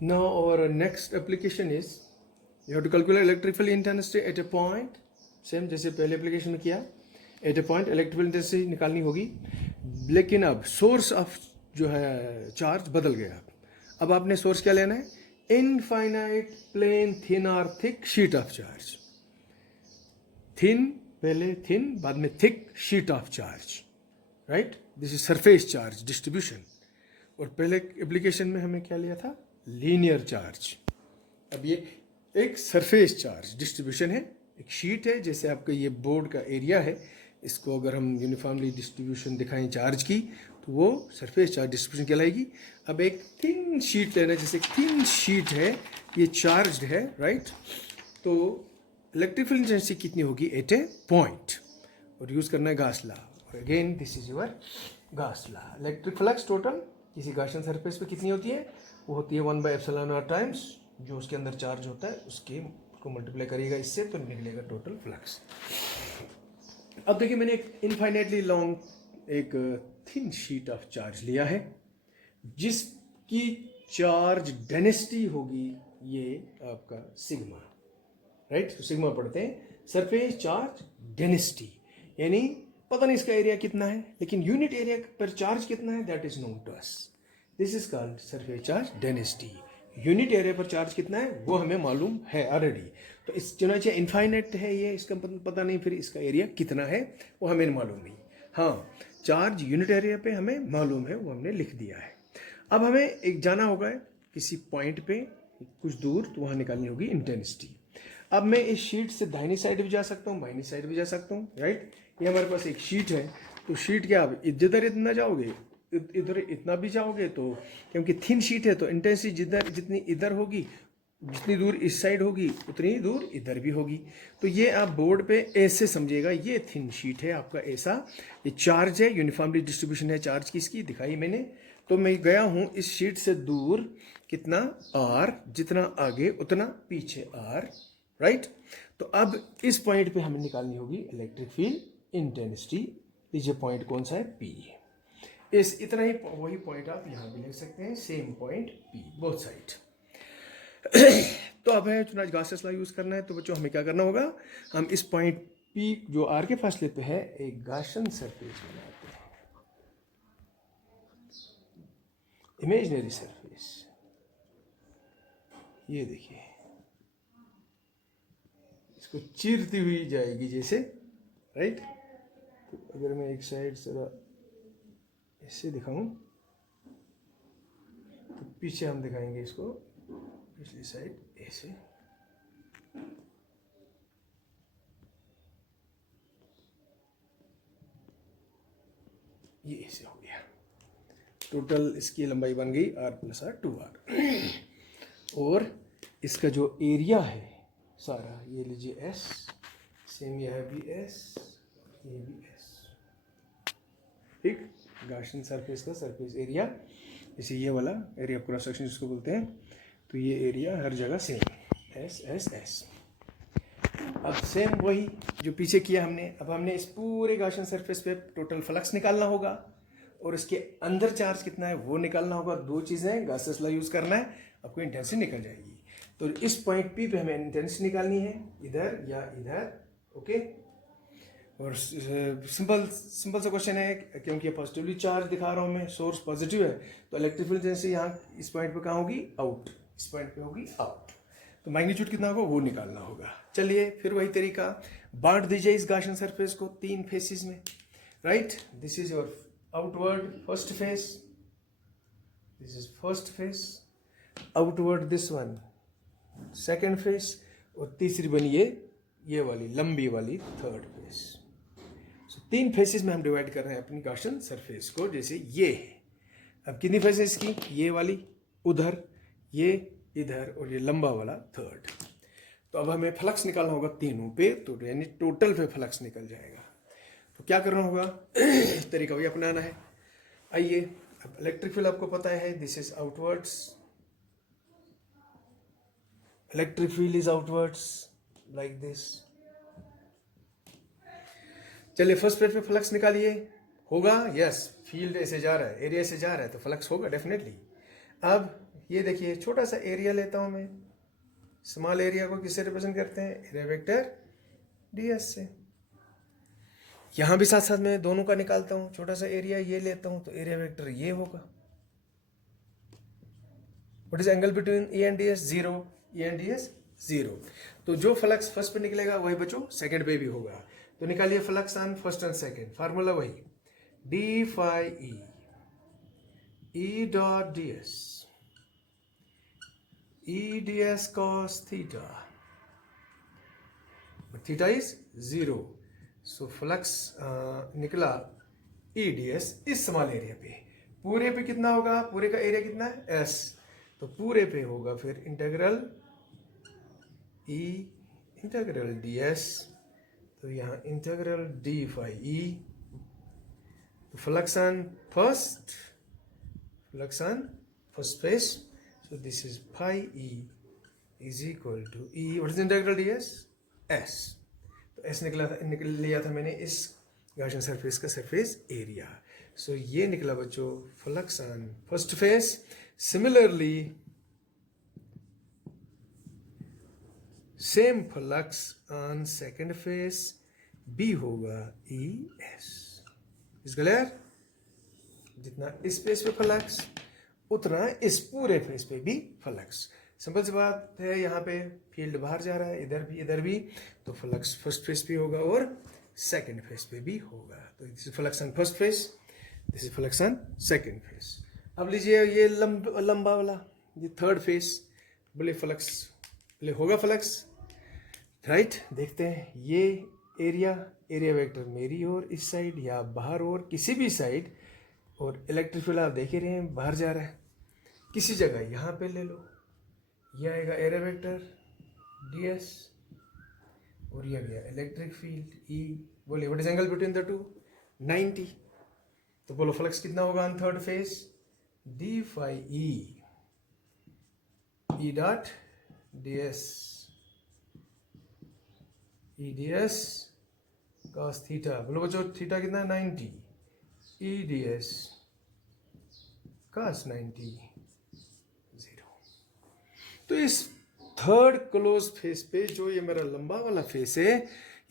Now our next application is you have to calculate electric field intensity at a point. Same जैसे पहले application में किया, eight ए point electrical intensity निकालनी होगी. लेकिन अब सोर्स ऑफ जो है चार्ज बदल गया. अब आपने सोर्स क्या लेना है? इनफाइनाइट प्लेन थिन और thick sheet of charge. Thin पहले थिन, बाद में thick sheet of charge, right. This is surface charge distribution. और पहले एप्लीकेशन में हमें क्या लिया था? Linear charge. अब ये एक सरफेस चार्ज डिस्ट्रीब्यूशन है, एक शीट है. जैसे आपका ये बोर्ड का एरिया है, इसको अगर हम यूनिफॉर्मली डिस्ट्रीब्यूशन दिखाएं चार्ज की, तो वो सरफेस चार्ज डिस्ट्रीब्यूशन कहलाएगी. अब एक थिन शीट लेना, जैसे थिन शीट है, ये चार्ज है, राइट. तो इलेक्ट्रिक फील्ड इंटेंसिटी कितनी होगी एट ए पॉइंट, और यूज करना है गास लॉ. और अगेन दिस इज योर गास लॉ. इलेक्ट्रिक फ्लक्स टोटल किसी गाशियन सरफेस पे कितनी होती है? वो होती है 1/ε0 टाइम्स जो उसके अंदर चार्ज होता है उसके को मल्टीप्लाई करिएगा इससे, तो निकलेगा टोटल फ्लक्स. अब देखिए, मैंने एक इनफाइनाइटली लॉन्ग एक थिन शीट ऑफ चार्ज लिया है जिसकी चार्ज डेंसिटी होगी ये आपका सिग्मा, राइट. तो सिग्मा पढ़ते हैं सरफेस चार्ज डेंसिटी, यानी पता नहीं इसका एरिया कितना है, लेकिन यूनिट एरिया पर चार्ज कितना है that is known to us. This is called surface charge density. Unit area पर चार्ज कितना है वो हमें मालूम है ऑलरेडी. तो इस चुनाचे इनफाइनाइट है ये, इसका पता नहीं फिर इसका एरिया कितना है वो हमें मालूम नहीं. हाँ, चार्ज यूनिट एरिया पे हमें मालूम है, वो हमने लिख दिया है. अब हमें एक जाना होगा किसी पॉइंट पे कुछ दूर, तो वहाँ निकालनी होगी इंटेंसिटी. अब मैं इस शीट से दाहिनी साइड भी जा सकता हूँ, बाईनी साइड भी जा सकता हूँ, राइट. ये हमारे पास एक शीट है, तो शीट क्या आप जिधर इतना जाओगे इधर इतना भी जाओगे, तो क्योंकि थिन शीट है तो इंटेंसिटी जितनी इधर होगी, जितनी दूर इस साइड होगी उतनी ही दूर इधर भी होगी. तो ये आप बोर्ड पे ऐसे समझिएगा, ये थिन शीट है आपका ऐसा, ये चार्ज है, यूनिफॉर्मली डिस्ट्रीब्यूशन है चार्ज की, इसकी दिखाई मैंने. तो मैं गया हूँ इस शीट से दूर कितना r, जितना आगे उतना पीछे r, राइट. तो अब इस पॉइंट पे हमें निकालनी होगी इलेक्ट्रिक फील्ड इंटेंसिटी. ये पॉइंट कौन सा है? P. इस इतना ही वही पॉइंट आप यहाँ भी लिख सकते हैं, same point P both side. तो अब है चुनाव गासेस लॉ यूज करना है. तो बच्चों हमें क्या करना होगा? हम इस पॉइंट P जो R के फासले पे है एक गाशियन सरफेस बनाते हैं, इमेजिनरी सरफेस. ये देखिए, इसको चीरती हुई जाएगी जैसे, राइट. तो अगर मैं एक साइड जरा ऐसे दिखाऊं, तो पीछे हम दिखाएंगे इसको पिछली साइड ऐसे. ये ऐसे हो गया. टोटल इसकी लंबाई बन गई r+r 2r. और इसका जो एरिया है सारा, ये लीजिए S, सेम यह भी S, ये भी S, ठीक. गाशियन सरफेस का सरफेस एरिया, जैसे ये वाला एरिया क्रॉस सेक्शन जिसको बोलते हैं, तो ये एरिया हर जगह सेम S S S. अब सेम वही जो पीछे किया हमने. अब हमने इस पूरे गाशियन सरफेस पे टोटल फ्लक्स निकालना होगा और इसके अंदर चार्ज कितना है वो निकालना होगा. दो चीज़ें, गासेस लॉ यूज़ करना है, आपको इंटेंसिटी निकल जाएगी. तो इस पॉइंट P पे हमें इंटेंसिटी निकालनी है, इधर या इधर, ओके. और सिंपल सा क्वेश्चन है, क्योंकि पॉजिटिवली चार्ज दिखा रहा हूँ मैं, सोर्स पॉजिटिव है, तो इलेक्ट्रिक फील्ड इंटेंसिटी यहाँ इस पॉइंट पे कहाँ होगी? आउट. इस पॉइंट पे होगी आउट. तो मैग्नीट्यूड कितना होगा वो निकालना होगा. चलिए फिर वही तरीका, बांट दीजिए इस गाशियन सरफेस को 3 फेसेस में, right. This is your outward first face, this is first face. Outward this one second face, और तीसरी बनी ये वाली लंबी वाली थर्ड फेस. सो 3 फेसेस में हम डिवाइड कर रहे हैं अपनी गाशियन सरफेस को. जैसे ये है, अब कितनी फेसेस की? ये वाली उधर, ये इधर, और ये लंबा वाला थर्ड. तो अब हमें फ्लक्स निकालना होगा तीनों पे, तो यानी टोटल पे फ्लक्स निकल जाएगा. तो क्या करना होगा? इस तरीका भी अपनाना है. आइए, अब इलेक्ट्रिक फील्ड आपको पता है, this is outwards, electric field is outwards like this. चलिए फर्स्ट प्लेट पे फ्लक्स निकालिए. होगा? यस, फील्ड ऐसे जा रहा है, एरिया से जा रहा है, तो फ्लक्स होगा डेफिनेटली. अब ये देखिए छोटा सा एरिया लेता हूँ मैं, स्मॉल एरिया को किससे रिप्रेजेंट करते हैं, एरिया वेक्टर ds से। यहाँ भी साथ साथ मैं दोनों का निकालता हूँ, छोटा सा एरिया ये लेता हूँ तो एरिया वेक्टर ये होगा। What is angle between E and ds, 0, E and ds 0। तो जो फ्लक्स फर्स्ट पे निकलेगा वही बच्चों सेकंड पे भी होगा। तो निकालिए flux on first and second, formula वही d phi e dot ds, e ds cos theta, theta is 0। So flux निकला e ds इस स्मॉल एरिया पे, पूरे पे कितना होगा, पूरे का एरिया कितना है s, तो पूरे पे होगा फिर इंटीग्रल e इंटीग्रल ds, तो यहाँ इंटीग्रल d phi e, तो flux on first face, so this is phi e is equal to e, what is integral ds, s। तो s निकल लिया था मैंने इस गॉसियन सरफेस का सरफेस एरिया। सो ये निकला बच्चों flux on first face. Similarly same flux on second face भी होगा ई एस। इस क्लियर? जितना इस फेस पे फ्लक्स उतना इस पूरे फेस पे भी फ्लक्स। सिंपल सी बात है, यहाँ पे फील्ड बाहर जा रहा है, इधर भी, तो फ्लक्स फर्स्ट फेस पे होगा और सेकंड फेस पे भी होगा। तो this is flux on first face, this is flux on second face. अब लीजिए ये लंबा वाला, ये थर्ड फेस, बोले फ्लक्स, बोले होगा फ्लक्स, राइट। देखते हैं ये एरिया वेक्टर मेरी ओर इस साइड या बाहर और किसी भी साइड, और इलेक्ट्रिक फील्ड आप देख ही रहे हैं बाहर जा रहा है, किसी जगह यहाँ पे ले लो, यह आएगा एरिया वेक्टर ds और यह गया इलेक्ट्रिक फील्ड E। बोलिए what is angle between the two, 90। तो बोलो फ्लक्स कितना होगा on third phase, d phi e dot ds, e ds cos theta. बोलो बच्चों थीटा कितना है, 90, e ds cos 90, 0। तो इस थर्ड क्लोज फेस पे जो ये मेरा लंबा वाला फेस है,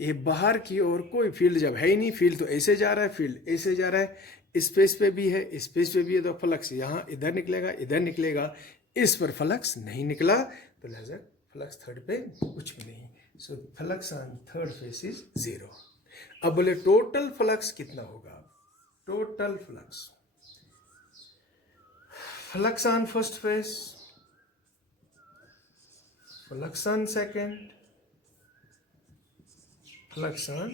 ये बाहर की ओर कोई फील्ड जब है ही नहीं, फील्ड तो ऐसे जा रहा है, फील्ड ऐसे जा रहा है, इस फेस पे भी है, इस फेस पे भी है, तो फ्लक्स यहाँ इधर निकलेगा, इस पर फ्लक्स नहीं निकला, तो लिहाजा फ्लक्स थर्ड पे कुछ भी नहीं। So flux on third phase is 0। अब बोले टोटल फ्लक्स कितना होगा, total flux on first face, flux on second, flux on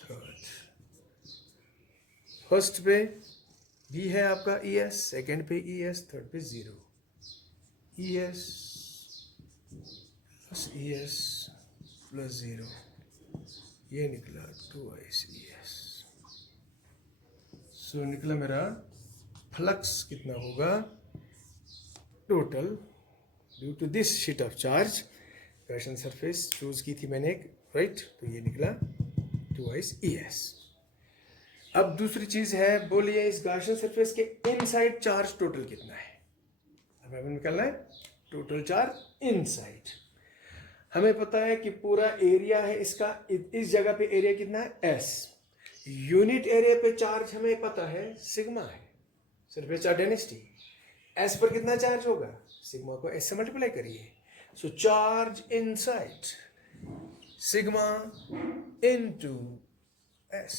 third. First पे भी है आपका ई एस, सेकेंड पे ई एस, थर्ड पे 0। ई एस प्लस 0, ये निकला 2s ई एस। सो निकला मेरा फ्लक्स कितना होगा total due to this sheet of charge, Gaussian surface choose की थी मैंने एक, राइट। तो ये निकला 2s ई एस। अब दूसरी चीज है, बोलिए इस गॉसियन सरफेस के इनसाइड चार्ज टोटल कितना है। अब हमें निकालना है टोटल चार्ज इनसाइड। हमें पता है कि पूरा एरिया है इसका, इस जगह पे एरिया कितना है s, यूनिट एरिया पे चार्ज हमें पता है सिग्मा है, सरफेस चार्ज डेंसिटी। s पर कितना चार्ज होगा, सिग्मा को s से मल्टीप्लाई करिए। So charge inside sigma into s,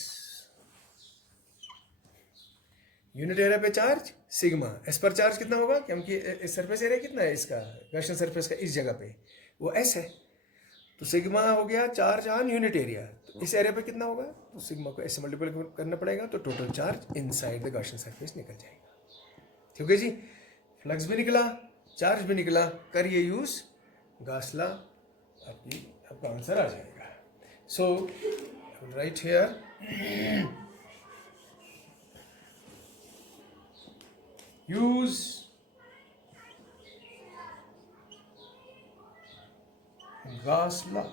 unit area पे चार्ज सिग्मा, s पर चार्ज कितना होगा, क्योंकि सरफेस एरिया कितना है इसका, गॉसियन सरफेस का इस जगह पे वो s है, तो सिग्मा हो गया चार्ज ऑन यूनिट एरिया। तो इस एरिया पे कितना होगा, तो सिग्मा को s से मल्टीप्लाई करना पड़ेगा, तो total charge inside the Gaussian surface निकल जाएगा। ठीक है जी, फ्लक्स भी निकला, चार्ज भी निकला, करिए यूज गॉस लॉ, आपका आंसर आ जाएगा। So right here, use Gauss law,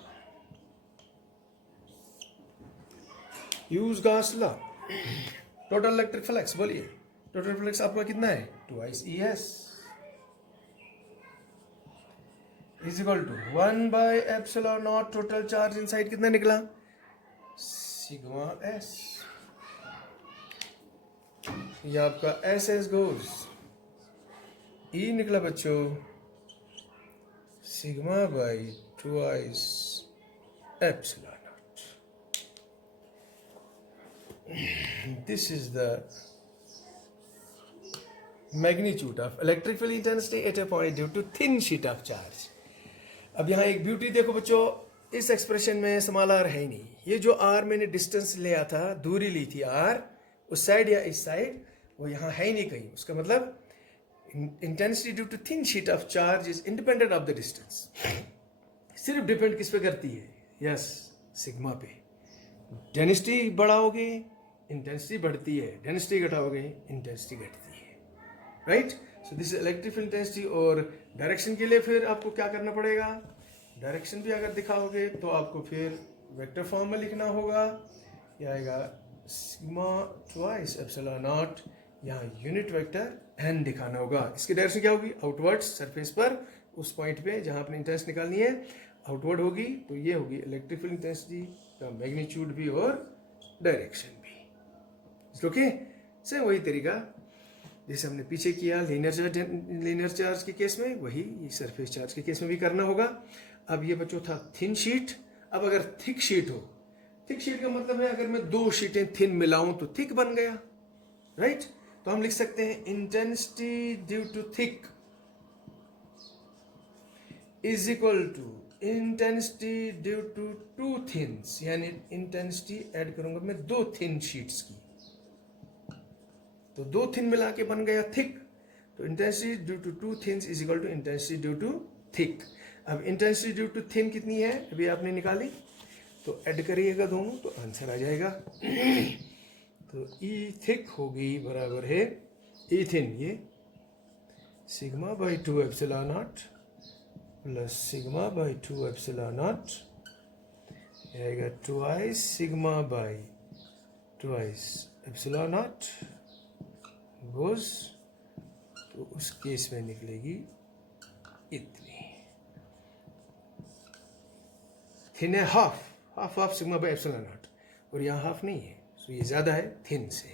use Gauss law. Total electric flux, बोलिए टोटल फ्लक्स आपका कितना है, 2s E S. Is equal to 1/ε0 total charge inside कितना निकला, सिग्मा एस। ये आपका एस एस गोज ई निकला बच्चों sigma by 2 epsilon naught. This is the magnitude of electric field intensity at a point due to thin sheet of charge. अब यहाँ एक beauty देखो बच्चों, इस एक्सप्रेशन में स्मॉल आर है ही नहीं। ये जो आर मैंने डिस्टेंस लिया था, दूरी ली थी आर, उस साइड या इस साइड, वो यहाँ है ही नहीं कहीं। उसका मतलब intensity due to thin sheet of charge is independent of the distance. सिर्फ डिपेंड किस पे करती है, यस सिग्मा पे। डेंसिटी बढ़ाओगे इंटेंसिटी बढ़ती है, डेंसिटी घटाओगे इंटेंसिटी घटती है, right. So this electric field intensity. और डायरेक्शन के लिए फिर आपको क्या करना पड़ेगा, डायरेक्शन भी अगर दिखाओगे तो आपको फिर वेक्टर फॉर्म में लिखना होगा। यह आएगा सिग्मा ट्वाइस एप्सिलॉन नॉट, यहाँ यूनिट वेक्टर एन दिखाना होगा। इसकी डायरेक्शन क्या होगी, आउटवर्ड्स सरफेस पर, उस पॉइंट पे जहाँ अपनी इंटेंसिटी निकालनी है आउटवर्ड होगी। तो ये होगी इलेक्ट्रिक फील्ड इंटेंसिटी का मैग्नीट्यूड भी और डायरेक्शन भी। ओके, से वही तरीका जैसे हमने पीछे किया लीनियर चार्ज के केस में, वही सरफेस चार्ज के केस में भी करना होगा। अब ये बच्चों था थिन शीट। अब अगर थिक शीट हो, थिक शीट का मतलब है अगर मैं दो शीटें थिन मिलाऊं तो थिक बन गया, राइट। तो हम लिख सकते हैं intensity due to thick is equal to intensity due to two thins, यानी इंटेंसिटी ऐड करूंगा मैं दो थिन शीट्स की, तो दो थिन मिला के बन गया थिक। तो intensity due to two thins is equal to intensity due to thick. अब इंटेंसिटी ड्यू टू थिन कितनी है अभी आपने निकाली, तो ऐड करिएगा दोनों तो आंसर आ जाएगा। तो ई थिक होगी बराबर है ई थिन, ये sigma by 2 epsilon naught plus sigma by 2 epsilon naught, आएगा twice sigma by twice epsilon naught goes, तो उस केस में निकलेगी इतनी। थिन है half sigma by epsilon naught, और यहाँ हाफ नहीं है, तो ये ज़्यादा है थिन से।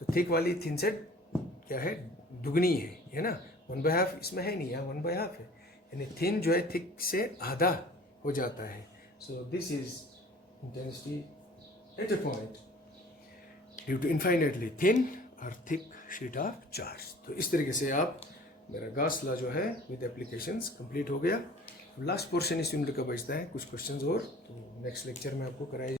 तो थिक वाली थिन से क्या है, दुगनी है ना, 1/2 इसमें है नहीं, यहाँ 1/2 है, यानी थिन जो है थिक से आधा हो जाता है। So this is intensity at a point due to infinitely thin और थिक शीट ऑफ चार्ज। तो इस तरीके से आप, मेरा गॉस लॉ जो है विद एप्लीकेशंस कंप्लीट हो गया। लास्ट पोर्शन इस यूनिट का बचता है, कुछ क्वेश्चंस और, तो नेक्स्ट लेक्चर में आपको कराया